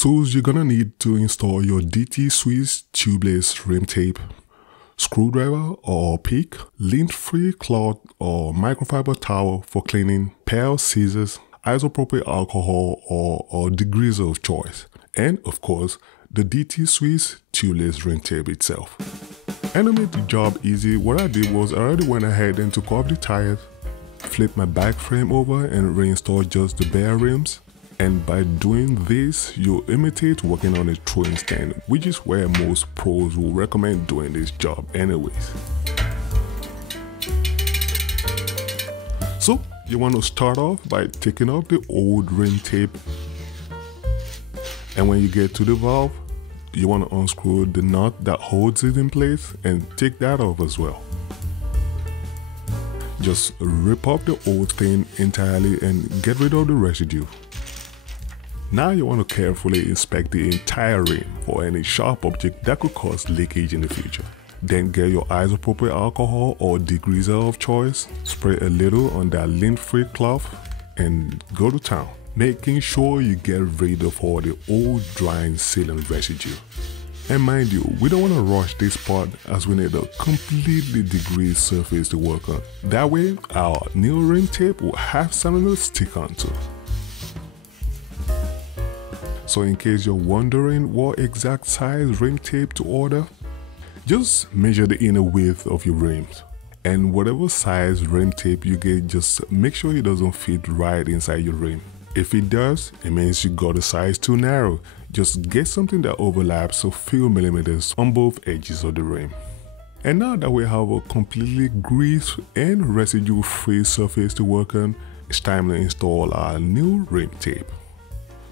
Tools you're gonna need to install your DT Swiss tubeless rim tape: screwdriver or pick, lint-free cloth or microfiber towel for cleaning, pair of scissors, isopropyl alcohol or degreaser of choice, and of course the DT Swiss tubeless rim tape itself. And to make the job easy, what I did was I already went ahead and took off the tires, flipped my back frame over and reinstalled just the bare rims. And by doing this, you'll imitate working on a throwing stand, which is where most pros will recommend doing this job anyways. So you want to start off by taking off the old rim tape, and when you get to the valve, you want to unscrew the nut that holds it in place and take that off as well. Just rip off the old thing entirely and get rid of the residue. Now you want to carefully inspect the entire rim for any sharp object that could cause leakage in the future. Then get your isopropyl alcohol or degreaser of choice, spray a little on that lint-free cloth and go to town, making sure you get rid of all the old drying sealant residue. And mind you, we don't want to rush this part as we need a completely degreased surface to work on. That way our new rim tape will have something to stick onto. So in case you're wondering what exact size rim tape to order, just measure the inner width of your rims. And whatever size rim tape you get, just make sure it doesn't fit right inside your rim. If it does, it means you got a size too narrow. Just get something that overlaps a few millimeters on both edges of the rim. And now that we have a completely grease and residue free surface to work on, it's time to install our new rim tape.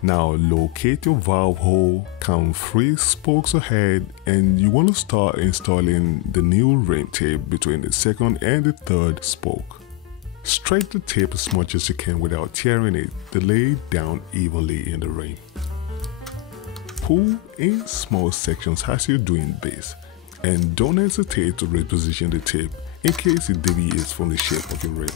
Now locate your valve hole, count 3 spokes ahead, and you want to start installing the new rim tape between the second and the third spoke. Stretch the tape as much as you can without tearing it to lay it down evenly in the rim. Pull in small sections as you're doing this, and don't hesitate to reposition the tape in case it deviates from the shape of your rim.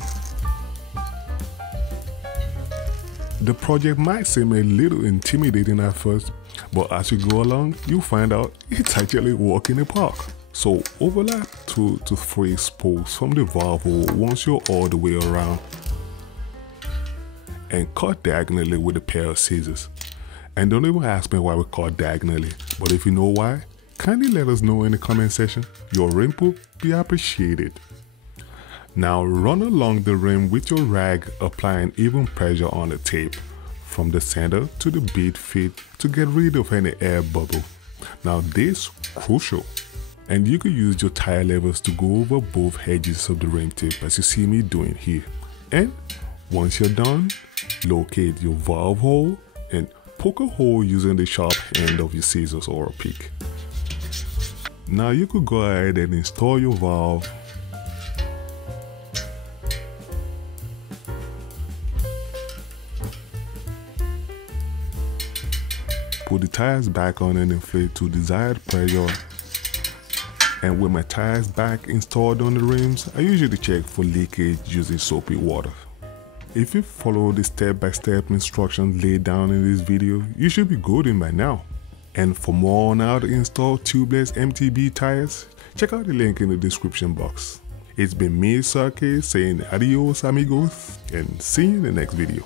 The project might seem a little intimidating at first, but as you go along, you'll find out it's actually a walk in the park. So overlap 2 to 3 spokes from the valve hole once you're all the way around, and cut diagonally with a pair of scissors. And don't even ask me why we cut diagonally, but if you know why, kindly let us know in the comment section. Your input be appreciated. Now run along the rim with your rag, applying even pressure on the tape from the center to the bead feet to get rid of any air bubble. Now this crucial, and you could use your tire levers to go over both edges of the rim tape as you see me doing here. And once you're done, locate your valve hole and poke a hole using the sharp end of your scissors or a pick. Now you could go ahead and install your valve. Put the tires back on and inflate to desired pressure. And with my tires back installed on the rims, I usually check for leakage using soapy water. If you follow the step-by-step instructions laid down in this video, you should be golden by now. And for more on how to install tubeless MTB tires, check out the link in the description box. It's been me, Sake, saying adios amigos, and see you in the next video.